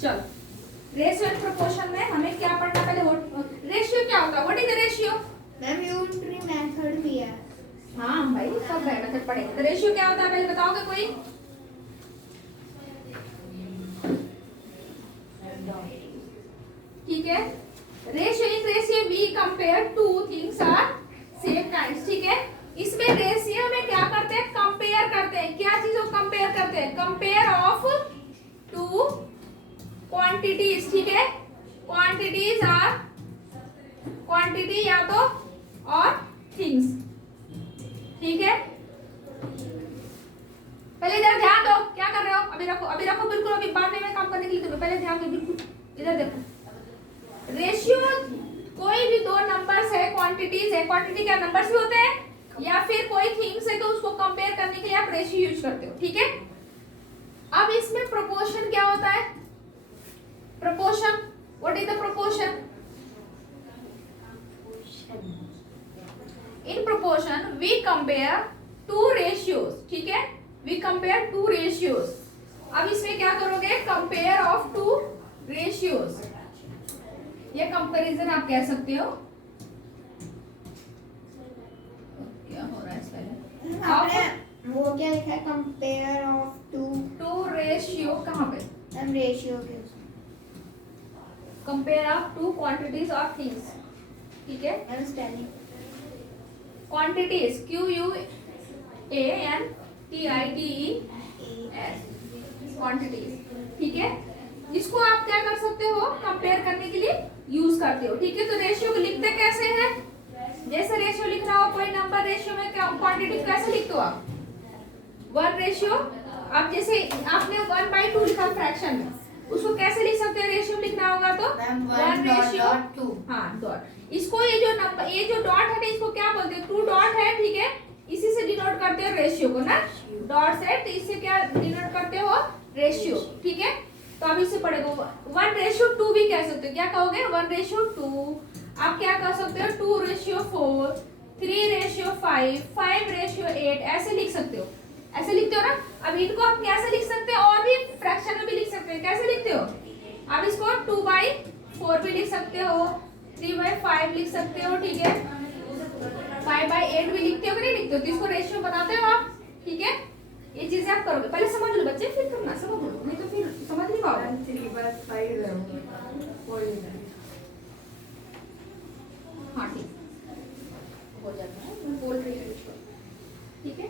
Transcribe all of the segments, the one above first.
चलो, ratio and proportion में हमें क्या पढ़ना पहले? रेशियो क्या होता है? What is the ratio? Ma'am unitary method भी है। हाँ भाई, सब मेथड पढ़ेंगे। तो रेशियो क्या होता है पहले बताओगे कोई? ठीक है, ratio in ratio we compare two things are same times. ठीक है, इसमें रेशियो में क्या करते हैं? कंपेयर करते हैं। क्या चीजों को कंपेयर करते हैं? Compare of two quantities. ठीक है, क्वांटिटीज आर क्वांटिटी या तो और थिंग्स। ठीक है, पहले इधर ध्यान दो, क्या कर रहे हो? अभी रखो बिल्कुल, अभी बाद में काम करने के लिए तुम्हें पहले ध्यान दो बिल्कुल। इधर देखो, रेशियो कोई भी दो नंबर्स है, क्वांटिटीज है। क्वांटिटी क्या नंबर्स भी होते हैं या फिर कोई थिंग्स है, तो उसको कंपेयर करने के लिए आप रेशियो यूज करते हो। ठीक है, अब इसमें प्रोपोर्शन क्या होता है? Proportion, what is the proportion? In proportion we compare two ratios. ठीक है, वी कंपेयर टू रेशियोज। अब इसमें क्या करोगे? Compare of two ratios. ये कंपैरिजन आप कह सकते हो। क्या हो रहा है इसमें? आपने वो क्या लिखा है? कंपेयर ऑफ टू रेशियो कहाँ पे? मैम रेशियो के कंपेयर ऑफ टू क्वांटिटीज और थिंग्स। ठीक है, ma'am spelling quantities QUANTITIES, quantities. ठीक है, इसको आप क्या कर सकते हो? कंपेयर करने के लिए यूज करते हो। ठीक है, तो रेशियो को लिखते कैसे हैं? जैसे रेशियो लिखना हो कोई नंबर, रेशियो में क्वांटिटी कैसे लिखते हो आप? 1 रेशियो। आप जैसे आपने 1/2 लिखा फ्रैक्शन में, उसको कैसे लिख सकते हैं? रेशियो लिखना होगा तो 1 रेशियो 2। हाँ, डॉट। इसको ये जो नंबर, ये जो डॉट है इसको क्या बोलते हैं? 2 डॉट है। ठीक है, इसी से डिनोट करते हो रेशियो को ना, डॉट से। तो इससे क्या डिनोट करते हो? रेशियो। ठीक है, तो आप इसे पढ़ेगा 1:2 भी कह सकते हो। क्या कहोगे? 1:2। आप क्या कह सकते हो? 2:4, 3:5, 5:8, ऐसे लिख सकते हो। ऐसे लिखते हो ना। अब इनको आप कैसे लिख सकते हो? और भी फ्रैक्शन में भी लिख सकते हैं। कैसे लिखते हो? आप इसको 2/4 भी लिख सकते हो, 3/5 लिख सकते हो। ठीक है, 5/8 भी लिखते हो कि नहीं लिखते हो? तो इसको रेशियो बताते हो आप। ठीक है, ये चीजें आप करोगे। पहले समझ लो बच्चे, फिर करना। समझ लो, नहीं तो फिर समझ नहीं पाओगे। 3/5 हाँ ठीक हो जाता है, मैं बोल रही हूँ इसको। ठीक है,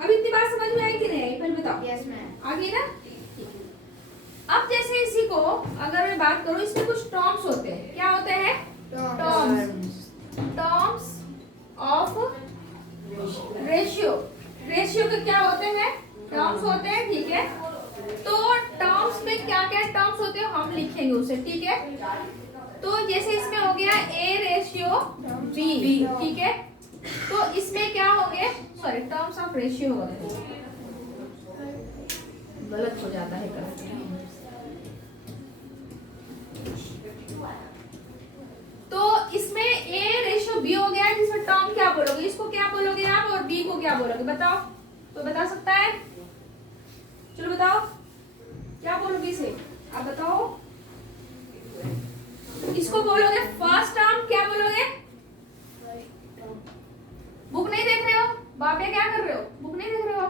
अब इतनी बात समझ में आई कि नहीं आई? पहले बताओ। Yes ma'am. आ गई ना? अब जैसे इसी को अगर मैं बात करूं, इसमें कुछ टर्म्स होते हैं। क्या होते हैं? Terms of ratio. रेशियो के क्या होते हैं? टर्म्स होते हैं। ठीक है, तो टर्म्स में क्या क्या टर्म्स होते हैं हम लिखेंगे उसे। ठीक है, तो जैसे इसमें हो गया A/B। ठीक है, तो इसमें क्या हो गए? सॉरी, टर्म्स ऑफ रेशियो हो गए, गलत हो जाता है कभी। तो इसमें A/B हो गया, जिसमें टर्म क्या बोलोगे? इसको क्या बोलोगे आप? और B को क्या बोलोगे? बताओ, तो बता सकता है? चलो बताओ, क्या बोलोगे इसे? आप बताओ। इसको बोलोगे फर्स्ट टर्म। क्या बोलोगे? बुक नहीं देख रहे हो? बापे क्या कर रहे हो? बुक नहीं देख रहे हो?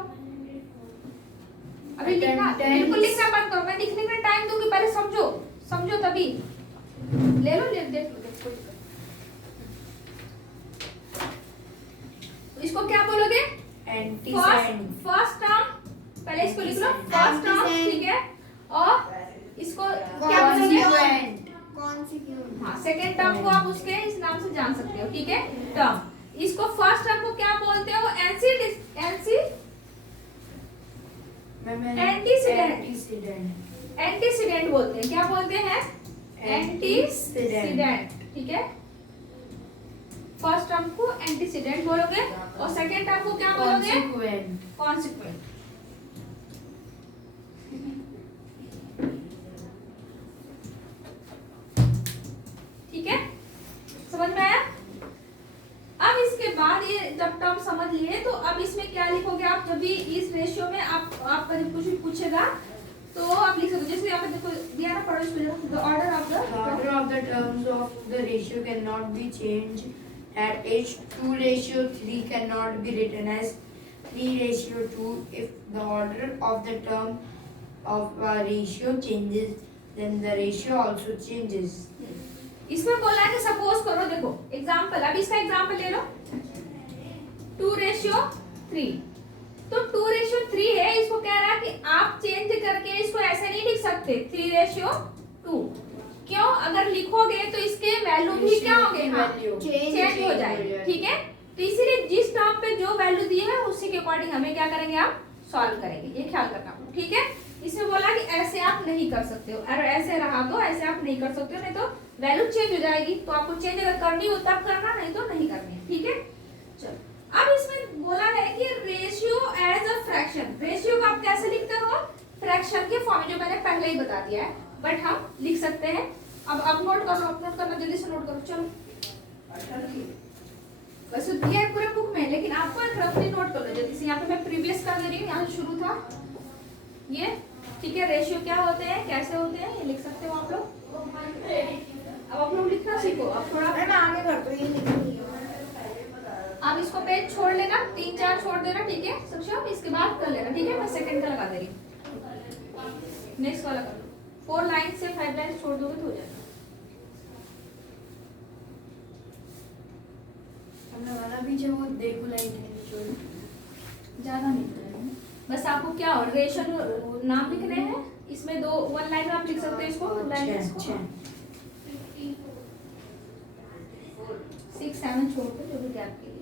अभी लिखना, बिल्कुल लिखना बंद करो। मैं लिखने में टाइम दूंगी, पहले समझो। समझो तभी ले लो, देख लो। इसको क्या बोलोगे? First term. पहले इसको लिख लो, फर्स्ट टर्म। ठीक है, और इसको क्या बोलोगे? हाँ, सेकेंड टर्म को आप उसके इस नाम से जान सकते हो। ठीक है, टर्म। इसको फर्स्ट टर्म को क्या बोलते हो? एंटीसीडेंट बोलते हैं। क्या बोलते हैं? एंटीसीडेंट। ठीक है, फर्स्ट टर्म को एंटीसीडेंट बोलोगे और सेकेंड टर्म को क्या बोलोगे? कॉन्सिक्वेंट। ठीक है, समझ में आया? अब इसके बाद ये जब टर्म समझ लिए, तो अब इसमें क्या लिखोगे आप? जब भी इस रेशियो में आपका जब कुछ भी पूछेगा तो आप लिख सकते हो। जैसे यहाँ पे देखो दिया पढ़ो इसको जरा। The order of The order of the terms of the ratio cannot be changed. At age 2:3 cannot be written as 3:2. If the order of the term of a ratio changes, then the ratio also changes. इसमें बोला है कि suppose करो, देखो example, अब इसका example ले लो 2:3। तो 2:3 है, इसको कह रहा है कि आप चेंज करके इसको ऐसे नहीं लिख सकते 3:2। क्यों? अगर लिखोगे तो इसके वैल्यू भी क्या होंगे, हाँ चेंज हो जाएंगे, ठीक है। तो इसीलिए जिस टर्म पे जो वैल्यू दी है उसी के अकॉर्डिंग हमें क्या करेंगे, आप सॉल्व करेंगे, ये ख्याल रखना, ठीक है। इसमें बोला कि ऐसे आप नहीं कर सकते हो, अगर ऐसे रहा तो ऐसे आप नहीं कर सकते हो, नहीं तो वैल्यू चेंज हो जाएगी। तो आपको चेंज अगर करनी हो तब करना, नहीं तो नहीं करनी है, ठीक है। चलो अब इसमें बोला है कि ratio as a fraction, ratio को आप कैसे लिखते हो, फ्रैक्शन के फॉर्म में, जो मैंने पहले ही बता दिया है, बट हम लिख सकते हैं। अब नोट कर लो, नोट करना जल्दी से नोट करो, चलो। वैसे दिया है पूरे बुक में, लेकिन आपको एक रफली नोट कर लो जल्दी से। यहाँ पे मैं प्रीवियस कर दे रही हूँ, यहाँ से शुरू था ये, ठीक है। रेशियो क्या होते हैं, कैसे होते हैं, ये लिख सकते हो आप लोग। अब आप लोग लिखना सीखो, अब थोड़ा मैं आगे कर दो, ये लिखूंगी। आप इसको पेज छोड़ लेना, 3-4 छोड़ देना, ठीक है सक्षम, इसके बाद कर लेना, ठीक है। मैं सेकंड का लगा दे रही हूँ, नेक्स्ट वाला कर लो। 4 लाइन से 5 लाइन छोड़ दोगे तो हो जाएगा। हमने वाला पीछे वो देखो लाइन ज्यादा नहीं करेंगे, बस आपको क्या हो, रेशियो नाम लिखने हैं, इसमें 1 लाइन में आप लिख सकते हो इसको, 2 लाइन में इसको, 6-7 छोड़ के जो भी गैप के लिए।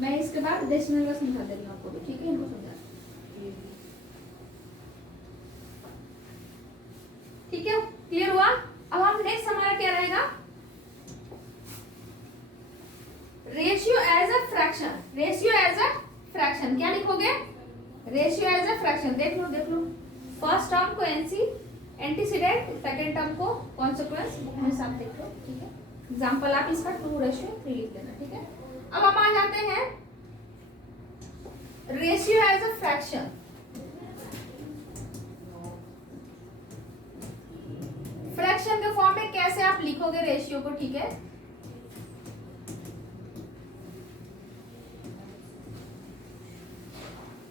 मैं इसके बाद डेसिमल का समझा दे रही हूँ आपको भी, ठीक है, इनको समझा, ठीक है, क्लियर हुआ। अब हम नेक्स्ट हमारा क्या रहेगा, ratio as a fraction, ratio as a fraction क्या लिखोगे, रेशियो एज अ फ्रैक्शन, देख लो देख लो, फर्स्ट टर्म को एंटीसीडेंट, सेकंड टर्म को कॉन्सिक्वेंस, बुक में साथ देख लो, ठीक है। एग्जांपल आप इसका 2:3 लिख देना, ठीक है। अब हम आ जाते हैं ratio as a fraction. Fraction के फॉर्म में कैसे आप लिखोगे रेशियो को, ठीक है।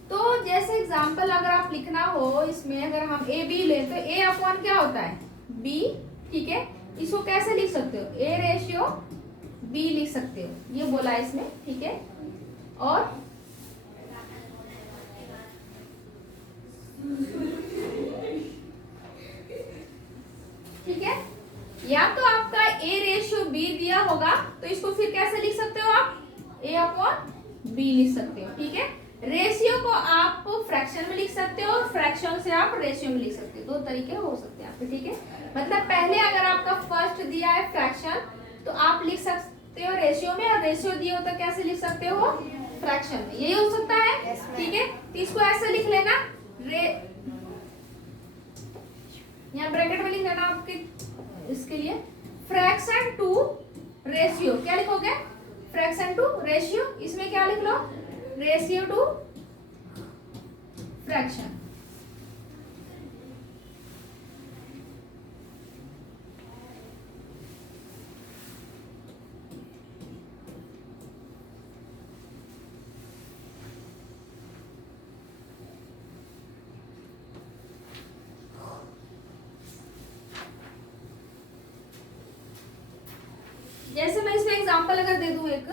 तो जैसे एग्जांपल अगर आप लिखना हो इसमें, अगर हम ए बी लें तो ए अपॉन क्या होता है, बी, ठीक है। इसको कैसे लिख सकते हो, ए रेशियो बी लिख सकते हो, ये बोला है इसमें, ठीक है। और ठीक है, या तो आपका ए रेशियो बी दिया होगा तो इसको फिर कैसे लिख सकते हो आप, ए अपॉन बी लिख सकते हो, ठीक है। रेशियो को आप फ्रैक्शन में लिख सकते हो, फ्रैक्शन से आप रेशियो में लिख सकते हो, 2 तरीके हो सकते हैं आपके, ठीक है। मतलब पहले अगर आपका फर्स्ट दिया है फ्रैक्शन तो आप लिख सकते हो रेशियो में, और रेशियो दिया हो तो कैसे लिख सकते हो, फ्रैक्शन में, यही हो सकता है, ठीक है। तो इसको ऐसे लिख लेना, यहाँ ब्रैकेट में लिख लेना आपके इसके लिए, फ्रैक्शन टू रेशियो, क्या लिखोगे, फ्रैक्शन टू रेशियो, इसमें क्या लिख लो, रेशियो टू फ्रैक्शन। जैसे मैं इसमें एग्जांपल अगर दे दूं एक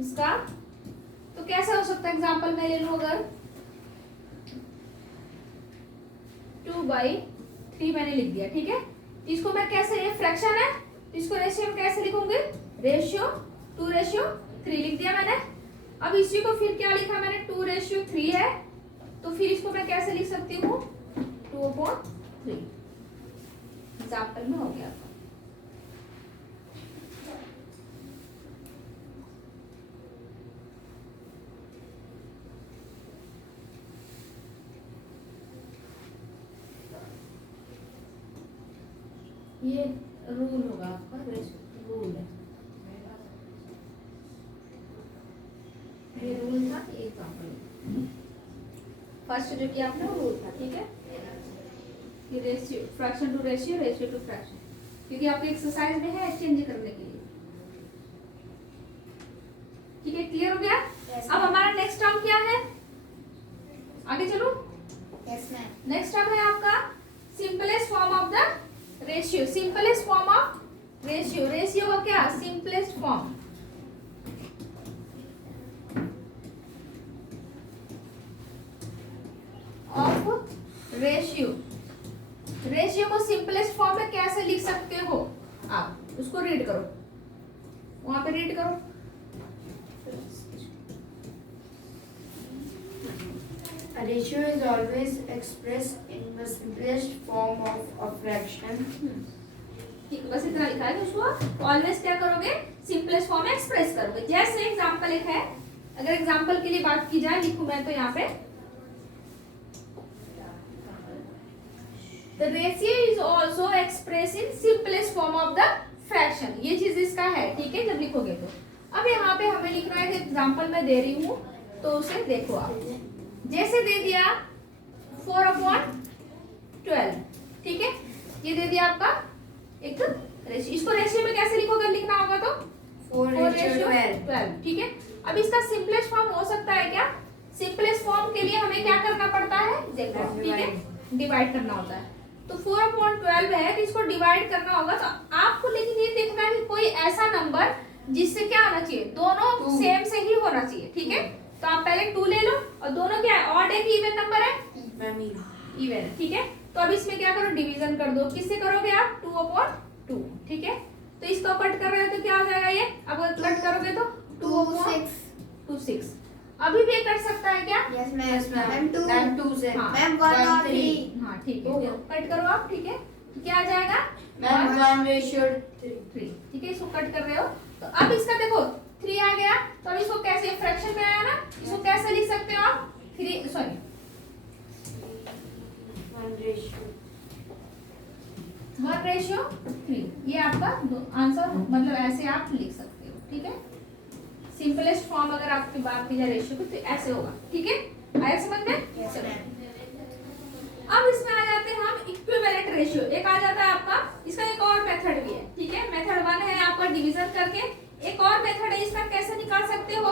इसका, तो कैसे हो सकता है, एग्जांपल मैं ले लूं अगर 2/3 मैंने लिख दिया, ठीक है। इसको मैं कैसे, ये फ्रैक्शन है, इसको रेशियो में कैसे लिखूंगी, रेशियो 2:3 लिख दिया मैंने। अब इसी को फिर क्या लिखा मैंने, 2:3 है, तो फिर इसको मैं कैसे लिख सकती हूँ, 2/3, एग्जांपल में हो गया। ये रूल होगा आपका, रूल है, ये रूल था, ये एग्जाम्पल फर्स्ट जो किया आपने वो रूल था, ठीक है। कि ratio, fraction to ratio, ratio to fraction, क्योंकि आपके एक्सरसाइज में है एक्सचेंज करने के लिए, ठीक है। क्लियर हो गया? अब हमारा नेक्स्ट टर्म क्या है, आगे चलो। Yes ma'am. नेक्स्ट टर्म है आपका simplest form of the ratio, simplest form of ratio, ratio का क्या simplest form, of ratio, ratio को सिंपलेस्ट फॉर्म में कैसे लिख सकते हो आप, उसको रीड करो, वहां पे रीड करो। A ratio is always expressed in the simplest form of a fraction. ठीक, बस इतना लिखा है कि उसको ऑलवेज क्या करोगे, सिंपलेस्ट फॉर्म में एक्सप्रेस करोगे। जैसे एग्जांपल एक है, अगर एग्जांपल के लिए बात की जाए, लिखूं मैं तो यहाँ पे The ratio is also expressed in simplest form of the fraction, ये चीज इसका है, ठीक है, जब लिखोगे तो। अब यहाँ पे हमें लिखना है, एग्जांपल मैं दे रही हूँ तो उसे देखो आप, जैसे दे दिया 4/12, ठीक है, ये दे दिया आपका एक रेशियो, इसको रेशियो में कैसे लिखोगे, लिखना होगा तो 4:12, ठीक है। अब इसका सिंपलेस्ट फॉर्म हो सकता है क्या, सिंपलेस्ट फॉर्म के लिए हमें क्या करना पड़ता है, देखो, ठीक है, डिवाइड करना होता है। तो 4/12 है, तो इसको डिवाइड करना होगा, तो आपको लेकिन ये देखना है कि कोई ऐसा नंबर जिससे क्या होना चाहिए, दोनों सेम से ही होना चाहिए, ठीक है। तो आप पहले 2 ले लो, और दोनों क्या है, ऑड है कि इवन नंबर है, इवन है, ठीक है। तो अब इसमें क्या करो, डिवीजन कर दो, किससे करोगे आप, 2/2, ठीक है। तो इसको कट कर रहे हो तो क्या हो जाएगा ये, अब कट करोगे तो 2/6, अभी भी कर सकता है क्या, यस मैम। मैम 2 मैम 2 से हाँ, मैम 1 और 3। हाँ ठीक है, कट करो आप, ठीक है, तो क्या आ जाएगा, मैम 1:3, 3, ठीक है, इसको कट कर रहे हो। तो अब इसका देखो 3 आ गया, तो अब इसको कैसे, फ्रैक्शन में आया ना, इसको कैसे लिख सकते हो आप, 3 सॉरी 1:3, ये आपका आंसर, मतलब ऐसे आप लिख सकते हो, ठीक है। सिंपलेस्ट फॉर्म अगर आपकी बात की जाए रेशियो की, तो ऐसे होगा, ठीक है, आया समझ में। चलो अब इसमें आ जाते हैं हम इक्विवेलेंट रेशियो, एक आ जाता है आपका, इसका एक और मेथड भी है, ठीक है। मेथड 1 है आपका डिवीजन करके, एक और मेथड है इसका, कैसे निकाल सकते हो,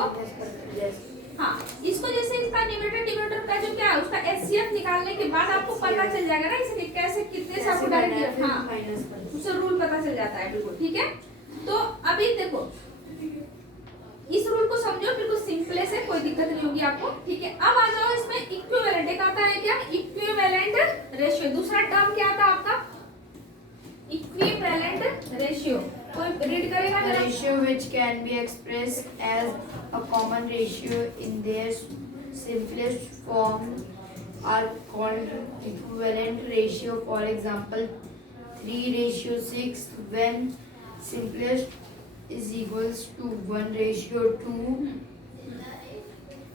हाँ, इसको जैसे इसका न्यूमरेटर डिनोमिनेटर का जो क्या है उसका एचसीएफ निकालने के बाद आपको पता चल जाएगा ना इसे कैसे, कितने से आपको डायरेक्ट, हाँ, उससे रूल पता चल जाता है, बिल्कुल, ठीक है। तो अभी देखो इस रूल को समझो, बिल्कुल सिंपल से, कोई दिक्कत नहीं होगी आपको, ठीक है। अब आ जाओ इसमें इक्विवेलेंट, एक आता है क्या, इक्विवेलेंट रेशियो, दूसरा टर्म क्या आता है आपका, इक्विवेलेंट रेशियो, कोई रीड करेगा A मेरा, ratio which can be expressed as a common ratio in their simplest form are called equivalent ratio. For example, 3:6 when simplest is equals to 1:2.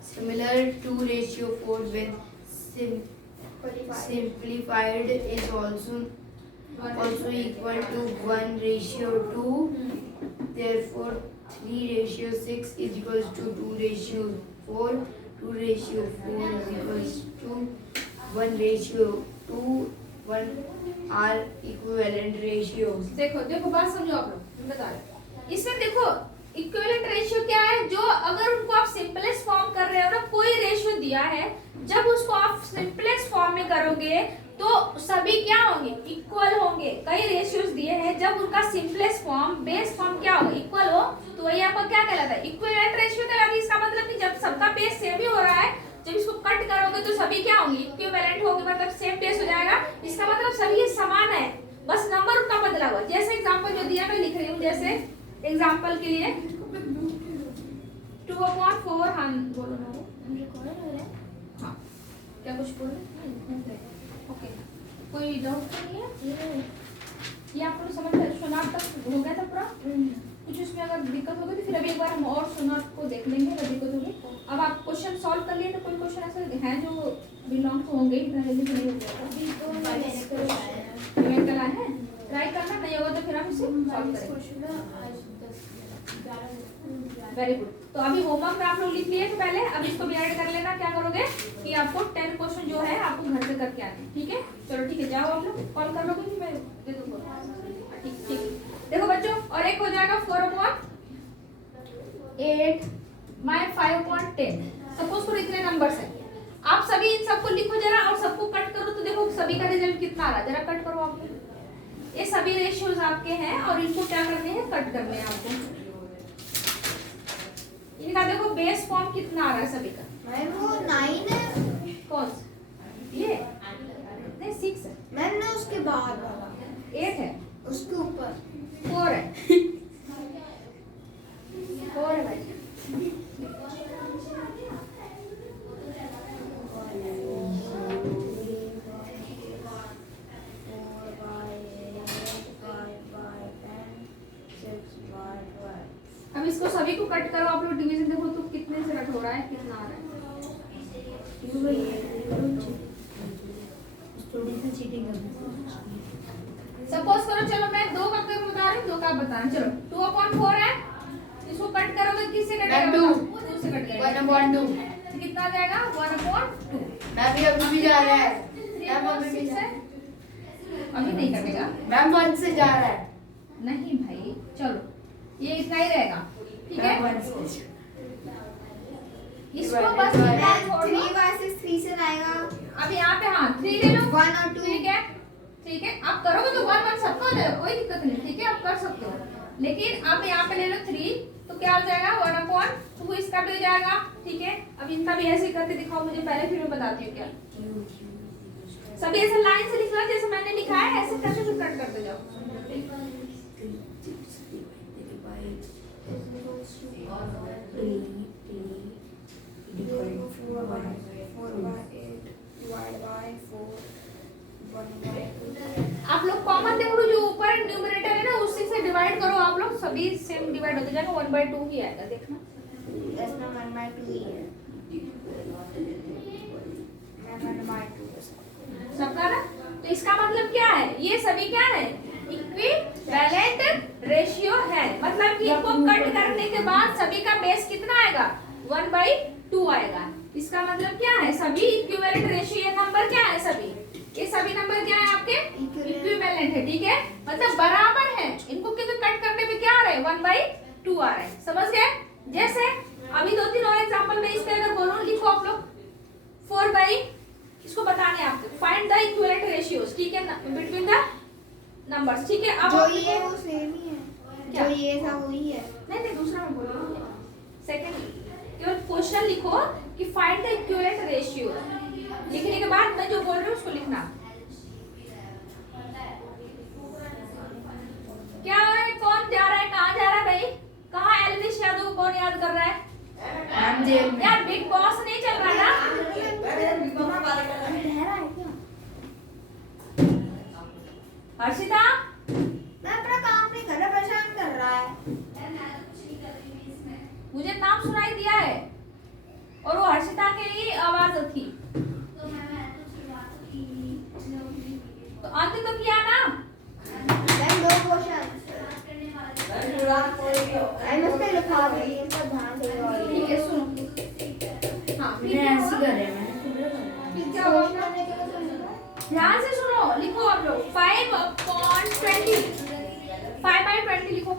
Similar to ratio 4 when simplified is also equal to 1:2. Therefore 3:6 is equals to 2:4. 2:4 is equals to 1:2. 1 are equivalent ratios. देखो देखो बात समझो आप लोग, मैं बता रहे हैं। इसमें देखो इक्विवेलेंट रेशियो क्या है, जो अगर उनको आप सिंपलेस्ट फॉर्म कर रहे हो ना, कोई रेशियो दिया है, जब उसको आप सिंपलेस्ट फॉर्म में करोगे तो सभी क्या होंगे, इक्वल होंगे। कई रेशियोज दिए हैं, जब उनका सिंपलेस्ट फॉर्म, बेस फॉर्म क्या हो, इक्वल हो, तो वही आपका क्या कहलाता है, इक्विवेलेंट रेशियो कहलाता है। इसका मतलब कि जब सबका बेस सेम ही हो रहा है, जब इसको कट करोगे तो सभी क्या होंगे, इक्विवेलेंट होंगे, मतलब सेम बेस हो जाएगा। इसका मतलब सभी ये समान है, बस नंबर उनका बदला हुआ। जैसे एग्जांपल जो दिया मैं लिख रही हूँ, जैसे एग्जांपल के लिए 2/4 हाँ बोलो ना, हाँ क्या कुछ बोलो, ओके, कोई डाउट तो नहीं है, ये आपको समझ में सुना तक हो गया था पूरा। कुछ इसमें अगर दिक्कत होगी तो फिर अभी एक बार हम और सुना को देख लेंगे, अगर दिक्कत होगी। अब आप क्वेश्चन सॉल्व कर लिए तो कोई क्वेश्चन ऐसे हैं जो बिलोंग तो होंगे, इतना जल्दी नहीं हो जाएगा, कल है, ट्राई करना, नहीं फिर हम इसे सॉल्व करेंगे। Very good. तो अभी होमवर्क में आप लोग लिख लिए थे पहले, अब इसको भी ऐड कर लेना। क्या करोगे कि आपको 10 क्वेश्चन जो है आपको घर से करके आने हैं, ठीक है? चलो ठीक है, जाओ आप लोग, कॉल कर लोगे कि मैं दे दूंगा? ठीक ठीक। देखो बच्चों, और एक हो जाएगा 4/8 माय 5/10। सपोज करो इतने नंबर्स हैं, आप सभी इन सबको लिखो जरा और सबको कट करो, तो देखो सभी का रिजल्ट कितना आ रहा है। जरा कट करो आप लोग। ये सभी रेशियोज आपके हैं और इनको क्या करने हैं, कट करने हैं आपको। इनका देखो बेस फॉर्म कितना आ रहा है सभी का। मैम वो 9 है। कौन सा? ये नहीं 6 है। मैम ना उसके बाद वाला 8 है, उसके ऊपर 4 है। 4 है भाई। अब इसको सभी को कट करो आप लोग, डिवीजन देखो तो कितने से कट हो रहा है, कितना आ रहा है। सपोज करो, चलो मैं 2 का करके बता रही हूँ, 2 का आप बताना। चलो 2/4 है, इसको कट करोगे किससे कटेगा? 2 से कट जाएगा। 1/2 तो कितना आ जाएगा? 1/2। मैम ये अभी भी जा रहा है। 3/6 है, अभी नहीं कटेगा। मैम 1 से जा रहा है। नहीं भाई, चलो ये इतना ही रहेगा, ठीक है? मैम 1 से। इसको बस इतना छोड़ दो। 3 वर्सेस 3 से आएगा। अब यहाँ पे हाँ 3 ले लो, 1 और 2 ठीक है? ठीक है, आप करोगे तो 1 सबको हो जाएगा, कोई दिक्कत नहीं, ठीक है? आप कर सकते हो। लेकिन अब यहाँ पे ले लो 3, तो क्या हो जाएगा? 1/2, इसका भी हो जाएगा, ठीक है? अब इनका भी ऐसे करके दिखाओ मुझे पहले, फिर मैं बताती हूँ क्या। सभी ऐसे लाइन से लिख लो जैसे मैंने लिखा है, ऐसे करके फिर कट करते जाओ। आप लोग कॉमन देख लो, जो ऊपर न्यूमरेटर है ना उसी से डिवाइड करो आप लोग, सभी सेम डिवाइड होते जाएगा, 1/2 ही आएगा, देखना। इसमें 1/2 ही है। 1/2 सबका ना, तो इसका मतलब क्या है? ये सभी क्या है? इक्विवेलेंट रेशियो है, मतलब कि इनको कट करने के बाद सभी का बेस कितना आएगा? 1/2 आएगा। इसका मतलब क्या है? सभी इक्विवेलेंट रेशियो, ये नंबर क्या है? सभी ये सभी नंबर क्या है आपके? इक्विवेलेंट है, ठीक है? मतलब बराबर है। इनको कितने कट करने पे क्या आ रहा है? 1/2 आ रहा है, समझ गए? जैसे अभी 2-3 और एग्जांपल में इसके अगर बोलूं, लिखो आप लोग 4/, इसको बताने आपको, फाइंड द इक्विवेलेंट रेशियोज, ठीक है, बिटवीन द नंबर्स, ठीक है? अब जो आप ये लिखो, वो सेम ही है। क्या? जो ये था वही है। नहीं नहीं दूसरा मैं बोल रही हूँ, सेकंड केवल क्वेश्चन लिखो कि फाइंड द इक्विवेलेंट रेशियो। लिखने के बाद मैं जो बोल रही हूँ उसको लिखना। क्या है? कौन जा रहा है? कहाँ जा रहा है भाई? कहाँ एलविश यादव को कौन याद कर रहा है? मैम जेल में। यार बिग बॉस नहीं चल रहा ना? हर्षिता मैं अपना काम नहीं कर रहा, परेशान कर रहा है। मुझे नाम सुनाई दिया है और वो हर्षिता के लिए आवाज थी, तो अंत तो किया ना? मैम 2 क्वेश्चन मैं उस पे लिखा रही हूं, पर ध्यान से ठीक है सुनो। हाँ मैंने ऐसे कर रहा है। फिर क्या होगा? ध्यान से सुनो, लिखो आप लोग 5/20, 5/20 लिखो।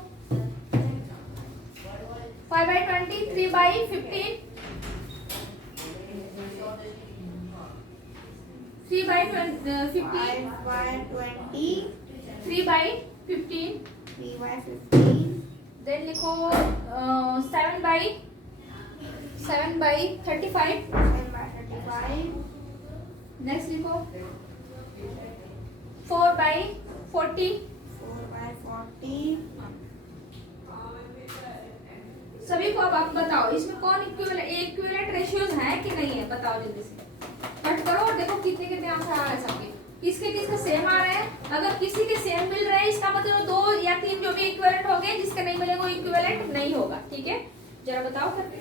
5/20, 3/15, 3/15, 5/20 3/15, 3/15 देन लिखो 7/35, 7/35 नेक्स्ट लिखो 4/40, 4/40 सभी को। अब आप बताओ इसमें कौन इक्विवेलेंट रेशियोज है कि नहीं है? बताओ जल्दी से, कट करो और देखो कितने कितने आंसर आ रहे हैं सबके, किसके किसके सेम आ रहे हैं। अगर किसी के सेम मिल रहे हैं इसका मतलब 2 या 3 जो भी इक्विवेलेंट हो गए, जिसके नहीं मिले वो इक्विवेलेंट नहीं होगा, ठीक है? जरा बताओ करके।